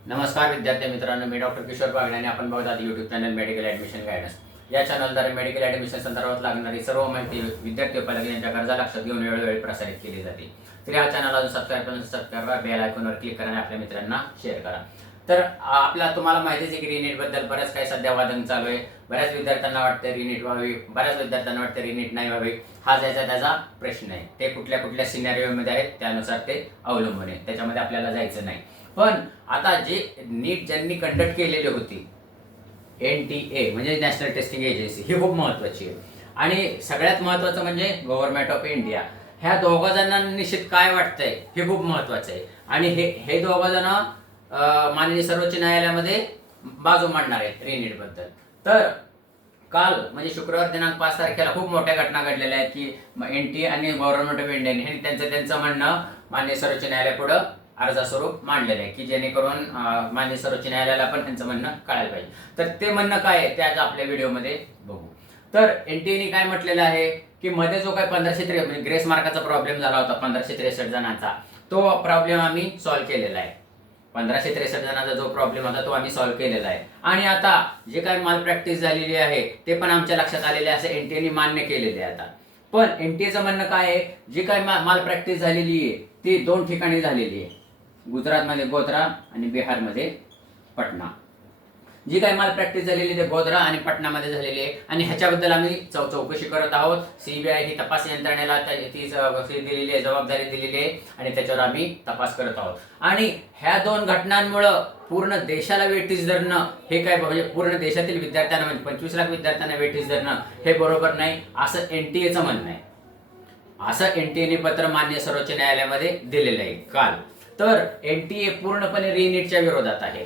नमस्कार विद्यार्थी मित्रांनो मी डॉक्टर किशोर बागडे आणि आपण बघत आहात YouTube channel medical admission guidance या चॅनलद्वारे मेडिकल ॲडमिशन संदर्भात लागणारी सर्व माहिती विद्यार्थी उपलब्ध यांच्या गरजा लक्षात घेऊन वेळोवेळी प्रसारित केली जाते. तर या चॅनल अजून सबस्क्राईब करून सबस्क्राईब करा बेल आयकॉनवर क्लिक करा आणि आपल्या मित्रांना शेअर करा. तर आपला तुम्हाला माहितीच आहे की रिनीटबद्दल बऱ्याच काही सध्या वादन चालू आहे. बऱ्याच विद्यार्थ्यांना वाटतं रिनीट व्हावी. बऱ्याच विद्यार्थ्यांना वाटतं रिनीट नाही व्हावी. हा ज्याचा त्याचा प्रश्न आहे. ते कुठल्या कुठल्या सिनेरिओमध्ये आहेत त्यानुसार ते अवलंबून आहे. त्याच्यामध्ये आपल्याला जायचं नाही. पण आता जे नीट ज्यांनी कंडक्ट केलेली होती एन टी ए म्हणजे नॅशनल टेस्टिंग एजन्सी ही खूप महत्वाची आहे. आणि सगळ्यात महत्वाचं म्हणजे गव्हर्नमेंट ऑफ इंडिया ह्या दोघा जणांना निश्चित काय वाटतंय हे खूप महत्वाचं आहे. आणि हे हे दोघा जण माननीय सर्वोच्च न्यायालयामध्ये बाजू मांडणार आहेत रिनीटबद्दल तर काल म्हणजे शुक्रवार दिनांक पाच तारखेला खूप मोठ्या घटना घडलेल्या आहेत की एन टी आणि गव्हर्नमेंट ऑफ इंडिया हे त्यांचं त्यांचं म्हणणं मान्य सर्वोच्च न्यायालयापुढं अर्जास्वरूप मांडलेलं आहे की जेणेकरून अं, मान्य सर्वोच्च न्यायालयाला पण त्यांचं म्हणणं कळायला पाहिजे. तर ते म्हणणं काय आहे ते आज आपल्या व्हिडिओमध्ये बघू. तर एनटीएने काय म्हटलेलं आहे की मध्ये जो काही पंधराशे त्रे म्हणजे ग्रेस मार्काचा प्रॉब्लेम झाला होता पंधराशे त्रेसष्ट जणांचा तो प्रॉब्लेम आम्ही सॉल्व्ह केलेला आहे. पंधराशे त्रेसष्ट जणांचा जो प्रॉब्लेम होता तो आम्ही सॉल्व्ह केलेला आहे. आणि आता जे काही माल प्रॅक्टिस झालेली आहे ते पण आमच्या लक्षात आलेले आहे असं एनटीएने मान्य केलेले आहे आता. पण एनटीएचं म्हणणं काय आहे? जी काही माल प्रॅक्टिस झालेली आहे ती दोन ठिकाणी झालेली आहे. गुजरातमध्ये गोधरा आणि बिहारमध्ये पटना. जी काही माल प्रॅक्टिस झालेली ते गोधरा आणि पटनामध्ये झालेली आहे. आणि ह्याच्याबद्दल आम्ही चौ चौकशी करत आहोत. सीबीआय ही तपास यंत्रणेला ती दिलेली आहे जबाबदारी दिलेली आहे. आणि त्याच्यावर आम्ही तपास करत आहोत. आणि ह्या दोन घटनांमुळं पूर्ण देशाला वेटीस धरणं हे काय म्हणजे पूर्ण देशातील विद्यार्थ्यांना म्हणजे पंचवीस लाख विद्यार्थ्यांना वेटीस धरणं हे बरोबर नाही. असं एनटीएचं म्हणणं आहे. असं एनटीएने पत्र मान्य सर्वोच्च न्यायालयामध्ये दिलेलं आहे काल. तर एनटीए पूर्णपणे रिनीटच्या विरोधात आहे.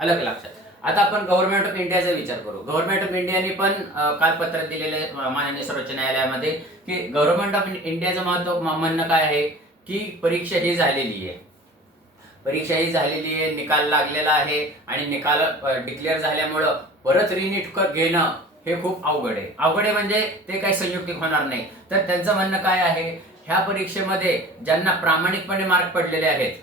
अलग लक्षात. आता आपण गव्हर्नमेंट ऑफ इंडियाचा विचार करू. गव्हर्नमेंट ऑफ इंडियाने पण काल पत्र दिलेले माननीय सर्वोच्च न्यायालयामध्ये की गव्हर्नमेंट ऑफ इंडियाचं महत्त्व म्हणणं काय आहे? की परीक्षा ही झालेली आहे परीक्षा ही झालेली आहे निकाल लागलेला आहे आणि निकाल डिक्लेअर झाल्यामुळं परत रिनिट घेणं हे खूप अवघड आहे. अवघड आहे म्हणजे ते काही संयुक्तिक होणार नाही. तर त्यांचं म्हणणं काय आहे? ह्या परीक्षेमध्ये ज्यांना प्रामाणिकपणे मार्क पडलेले आहेत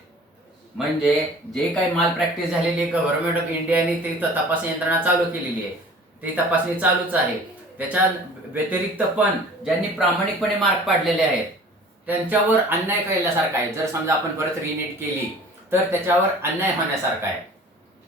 म्हणजे जे काही माल प्रॅक्टिस झालेली आहे गव्हर्नमेंट ऑफ इंडियाने ती तपासणी तपास यंत्रणा चालू केलेली आहे. ती तपासणी चालूच आहे. त्याच्या व्यतिरिक्त पण ज्यांनी प्रामाणिकपणे मार्क पाडलेले आहेत त्यांच्यावर अन्याय केल्यासारखा आहे. जर समजा आपण परत रिनेट केली तर त्याच्यावर अन्याय होण्यासारखा आहे.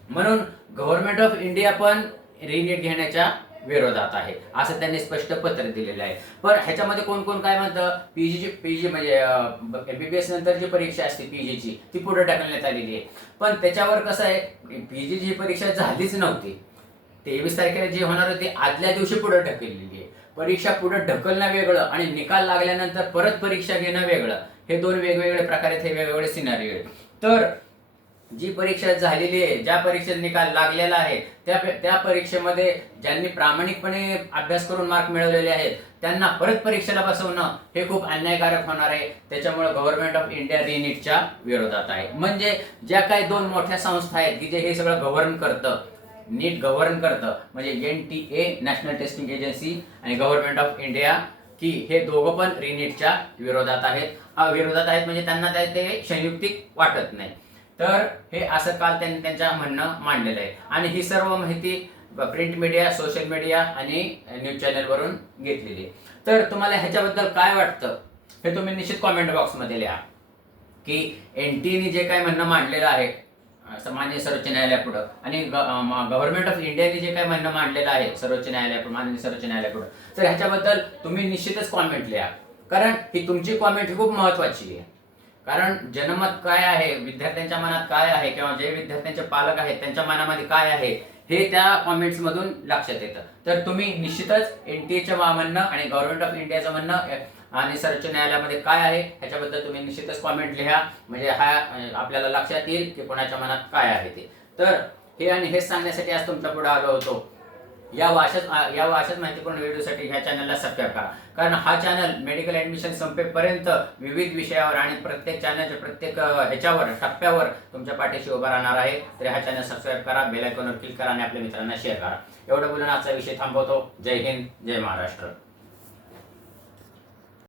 म्हणून गव्हर्नमेंट ऑफ इंडिया पण रिनेट घेण्याच्या विरोधात आहे. असं त्यांनी स्पष्ट पत्र दिलेलं आहे. पण ह्याच्यामध्ये कोण कोण काय म्हणतं? पीजीची पीजी म्हणजे एमबीबीएस नंतर जी परीक्षा असते पीजीची ती पुढे ढकलण्यात आलेली आहे. पण त्याच्यावर कसं आहे पीजी जी परीक्षा झालीच नव्हती. तेवीस तारखेला जी होणार होती आदल्या दिवशी पुढे ढकललेली आहे. परीक्षा पुढे ढकलणं वेगळं आणि निकाल लागल्यानंतर परत परीक्षा घेणं वेगळं. हे दोन वेगवेगळे प्रकार आहेत हे वेगवेगळे सिनारी तर जी परीक्षा झालेली आहे ज्या परीक्षेत निकाल लागलेला आहे त्या त्या परीक्षेमध्ये ज्यांनी प्रामाणिकपणे अभ्यास करून मार्क मिळवलेले आहेत त्यांना परत परीक्षेला बसवणं हे खूप अन्यायकारक होणार आहे. त्याच्यामुळे गव्हर्नमेंट ऑफ इंडिया रिनिटच्या विरोधात आहे. म्हणजे ज्या काही दोन मोठ्या संस्था आहेत की जे हे सगळं गव्हर्न करतं नीट गव्हर्न करतं म्हणजे N T A national testing agency आणि गव्हर्नमेंट ऑफ इंडिया की हे दोघं पण रिनिटच्या विरोधात आहेत. विरोधात आहेत म्हणजे त्यांना त्या- ते संयुक्तिक वाटत नाही. तर हे असं काल त्यांनी त्यांच्या म्हणणं मांडलेलं आहे. आणि ही सर्व माहिती प्रिंट मीडिया सोशल मीडिया आणि न्यूज चॅनलवरून घेतलेली आहे. तर तुम्हाला ह्याच्याबद्दल काय वाटतं? हे तुम्ही निश्चित कॉमेंट बॉक्समध्ये लिहा. की एन टीने जे काय म्हणणं मांडलेलं आहे मान्य सर्वोच्च न्यायालयापुढं आणि गव्हर्नमेंट ऑफ इंडियाने जे काय म्हणणं मांडलेलं आहे सर्वोच्च न्यायालयापुढं मान्य सर्वोच्च न्यायालयापुढं तर ह्याच्याबद्दल तुम्ही निश्चितच कॉमेंट लिहा. कारण ही तुमची कॉमेंट ही खूप महत्वाची आहे. कारण जनमत काय आहे? विद्यार्थ्यांच्या मनात काय आहे? किंवा जे विद्यार्थ्यांचे पालक आहेत त्यांच्या मनामध्ये काय आहे? हे त्या कॉमेंट्स मधून लक्षात येतं. तर तुम्ही निश्चितच एनटीएच्या म्हणणं आणि गव्हर्नमेंट ऑफ इंडियाचं म्हणणं आणि सर्वोच्च न्यायालयामध्ये काय आहे ह्याच्याबद्दल तुम्ही निश्चितच कॉमेंट लिहा. म्हणजे हा आपल्याला लक्षात येईल की कोणाच्या मनात काय आहे ते. तर हे आणि हेच सांगण्यासाठी आज तुमच्यापुढे आलो होतो. या वाशात या वाशात माहितीपूर्ण व्हिडिओसाठी ह्या चॅनलला सबस्क्राईब करा. कारण हा चॅनल मेडिकल ऍडमिशन संपेपर्यंत विविध विषयावर आणि प्रत्येक चॅनलच्या प्रत्येक ह्याच्यावर टप्प्यावर तुमच्या पाठीशी उभा राहणार आहे. तर हा चॅनल सबस्क्राईब करा बेल आयकॉनवर क्लिक करा आणि आपल्या मित्रांना शेअर करा. एवढं बोलून आजचा विषय थांबवतो. जय हिंद जय महाराष्ट्र.